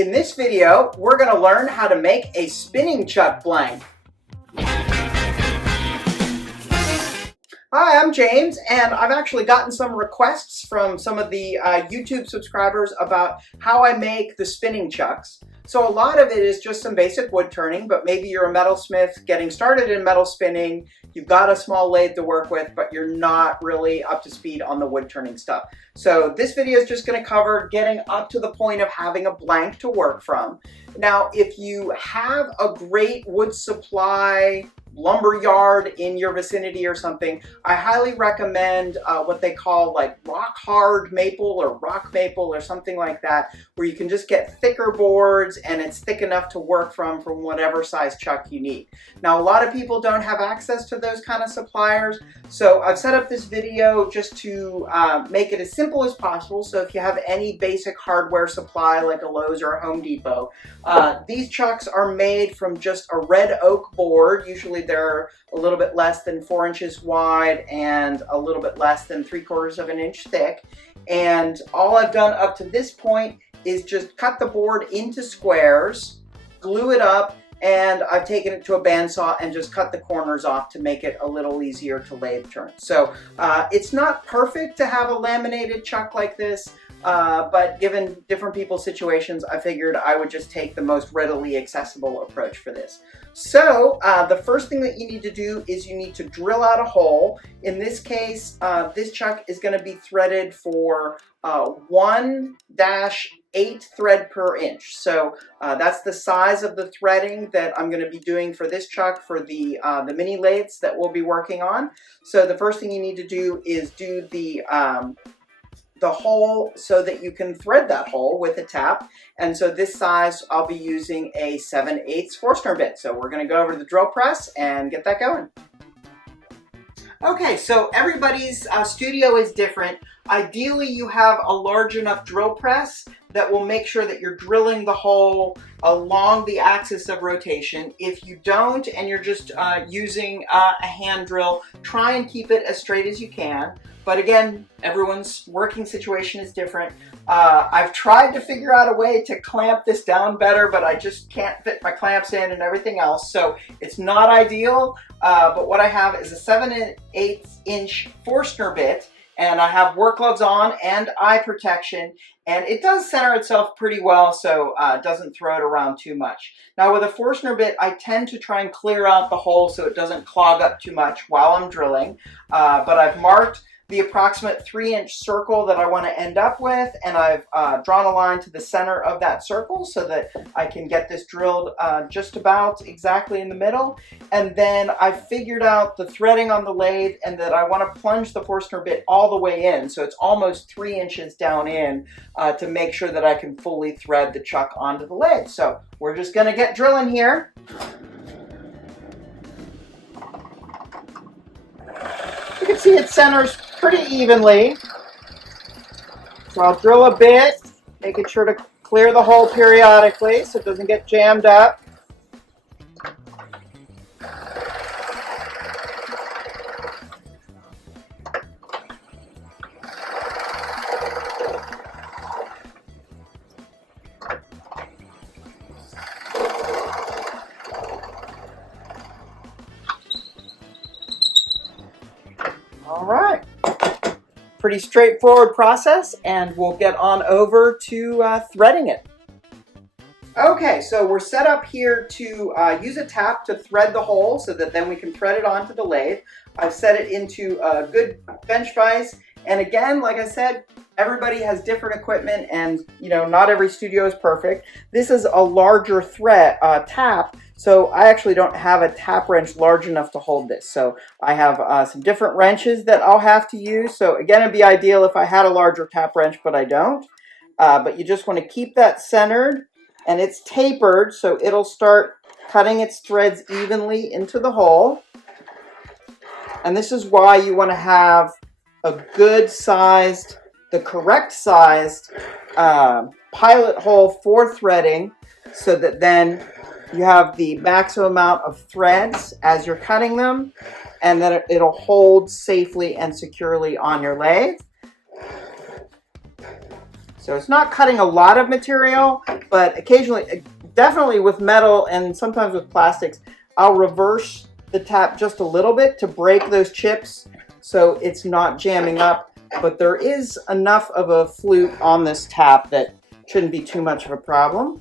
In this video, we're going to learn how to make a spinning chuck blank. Hi, I'm James, and I've actually gotten some requests from some of the YouTube subscribers about how I make the spinning chucks. So a lot of it is just some basic wood turning, but maybe you're a metalsmith getting started in metal spinning, you've got a small lathe to work with, but you're not really up to speed on the wood turning stuff. So this video is just going to cover getting up to the point of having a blank to work from. Now, if you have a great wood supply lumber yard in your vicinity or something, I highly recommend what they call like rock hard maple or rock maple or something like that, where you can just get thicker boards and it's thick enough to work from whatever size chuck you need. Now, a lot of people don't have access to those kind of suppliers, so I've set up this video just to make it as simple as possible. So if you have any basic hardware supply like a Lowe's or a Home Depot, these chucks are made from just a red oak board. Usually they're a little bit less than 4 inches wide and a little bit less than 3/4 of an inch thick. And all I've done up to this point is just cut the board into squares, glue it up, and I've taken it to a bandsaw and just cut the corners off to make it a little easier to lathe turn. So it's not perfect to have a laminated chuck like this, but given different people's situations, I figured I would just take the most readily accessible approach for this. So the first thing that you need to do is you need to drill out a hole. In this case, this chuck is going to be threaded for 1-8 thread per inch. So that's the size of the threading that I'm going to be doing for this chuck for the mini lathes that we'll be working on. So the first thing you need to do is do the hole so that you can thread that hole with a tap. And so this size, I'll be using a 7/8 Forstner bit. So we're going to go over to the drill press and get that going. Okay, so everybody's studio is different. Ideally, you have a large enough drill press that will make sure that you're drilling the hole along the axis of rotation. If you don't, and you're just using a hand drill, try and keep it as straight as you can. But again, everyone's working situation is different. I've tried to figure out a way to clamp this down better, but I just can't fit my clamps in and everything else. So it's not ideal, but what I have is a 7/8 inch Forstner bit, and I have work gloves on and eye protection, and it does center itself pretty well, so it doesn't throw it around too much. Now with a Forstner bit, I tend to try and clear out the hole so it doesn't clog up too much while I'm drilling, but I've marked the approximate 3-inch circle that I want to end up with, and I've drawn a line to the center of that circle so that I can get this drilled just about exactly in the middle. And then I figured out the threading on the lathe, and that I want to plunge the Forstner bit all the way in, so it's almost 3 inches down in, to make sure that I can fully thread the chuck onto the lathe. So we're just going to get drilling here. You can see it centers pretty evenly. So I'll drill a bit, making sure to clear the hole periodically so it doesn't get jammed up. All right. Pretty straightforward process, and we'll get on over to threading it. Okay, so we're set up here to use a tap to thread the hole so that then we can thread it onto the lathe. I've set it into a good bench vise, and again, like I said, everybody has different equipment, and not every studio is perfect. This is a larger tap, so I actually don't have a tap wrench large enough to hold this. So I have some different wrenches that I'll have to use. So again, it'd be ideal if I had a larger tap wrench, but I don't. But you just want to keep that centered, and it's tapered, so it'll start cutting its threads evenly into the hole. And this is why you want to have a good sized, the correct sized pilot hole for threading, so that then you have the maximum amount of threads as you're cutting them, and then it'll hold safely and securely on your lathe. So it's not cutting a lot of material, but occasionally, definitely with metal and sometimes with plastics, I'll reverse the tap just a little bit to break those chips so it's not jamming up. But there is enough of a flute on this tap that shouldn't be too much of a problem.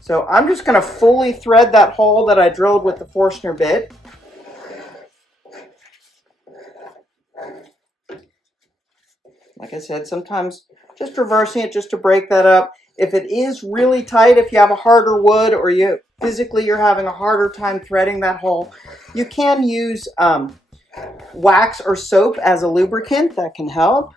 So I'm just going to fully thread that hole that I drilled with the Forstner bit. Like I said, sometimes just reversing it just to break that up. If it is really tight, if you have a harder wood or you're having a harder time threading that hole, you can use wax or soap as a lubricant. That can help.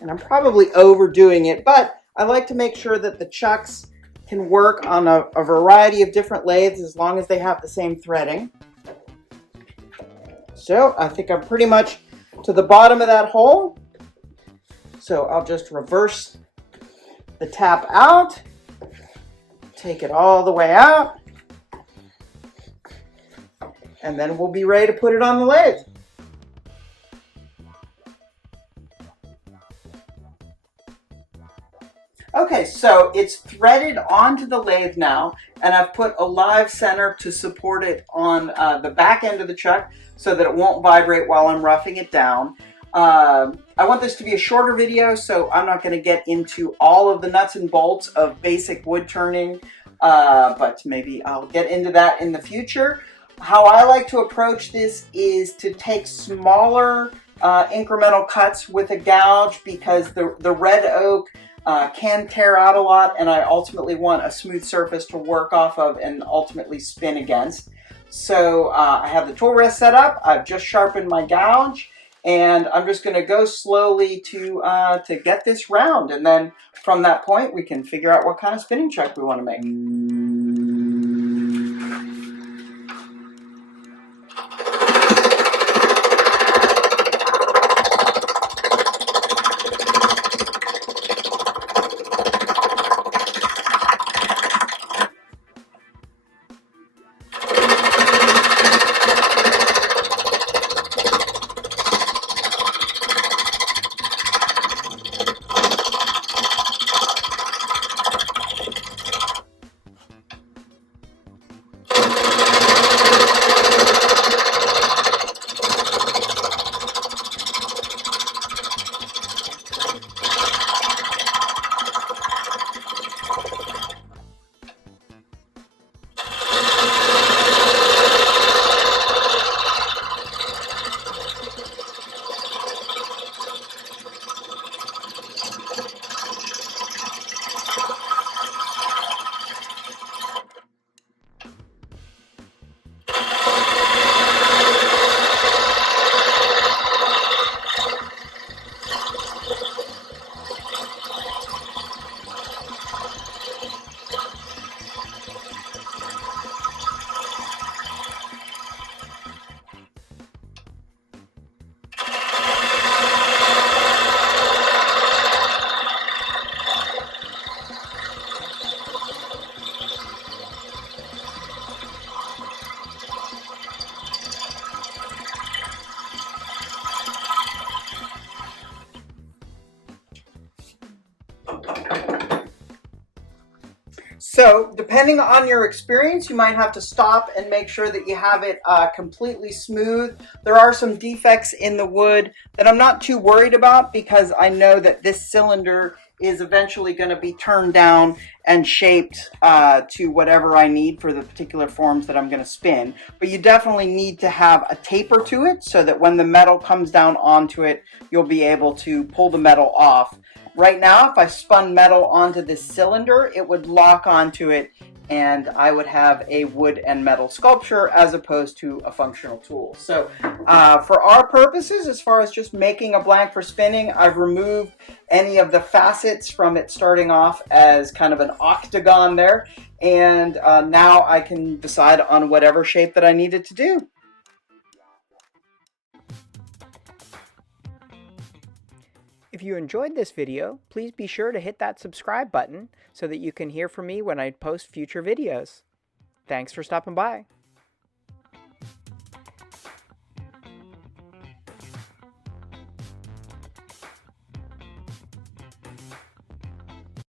And I'm probably overdoing it, but I like to make sure that the chucks can work on a variety of different lathes as long as they have the same threading. So I think I'm pretty much to the bottom of that hole. So I'll just reverse the tap out, take it all the way out, and then we'll be ready to put it on the lathe. Okay, so it's threaded onto the lathe now, and I've put a live center to support it on the back end of the chuck so that it won't vibrate while I'm roughing it down. I want this to be a shorter video, so I'm not going to get into all of the nuts and bolts of basic wood turning, but maybe I'll get into that in the future. How I like to approach this is to take smaller incremental cuts with a gouge, because the red oak can tear out a lot, and I ultimately want a smooth surface to work off of and ultimately spin against. So I have the tool rest set up. I've just sharpened my gouge, and I'm just going to go slowly to get this round, and then from that point we can figure out what kind of spinning chuck we want to make. So depending on your experience, you might have to stop and make sure that you have it completely smooth. There are some defects in the wood that I'm not too worried about, because I know that this cylinder is eventually going to be turned down and shaped to whatever I need for the particular forms that I'm going to spin. But you definitely need to have a taper to it so that when the metal comes down onto it, you'll be able to pull the metal off. Right now, if I spun metal onto this cylinder, it would lock onto it, and I would have a wood and metal sculpture as opposed to a functional tool. So for our purposes, as far as just making a blank for spinning, I've removed any of the facets from it starting off as kind of an octagon there, and now I can decide on whatever shape that I need it to do. If you enjoyed this video, please be sure to hit that subscribe button so that you can hear from me when I post future videos. Thanks for stopping by.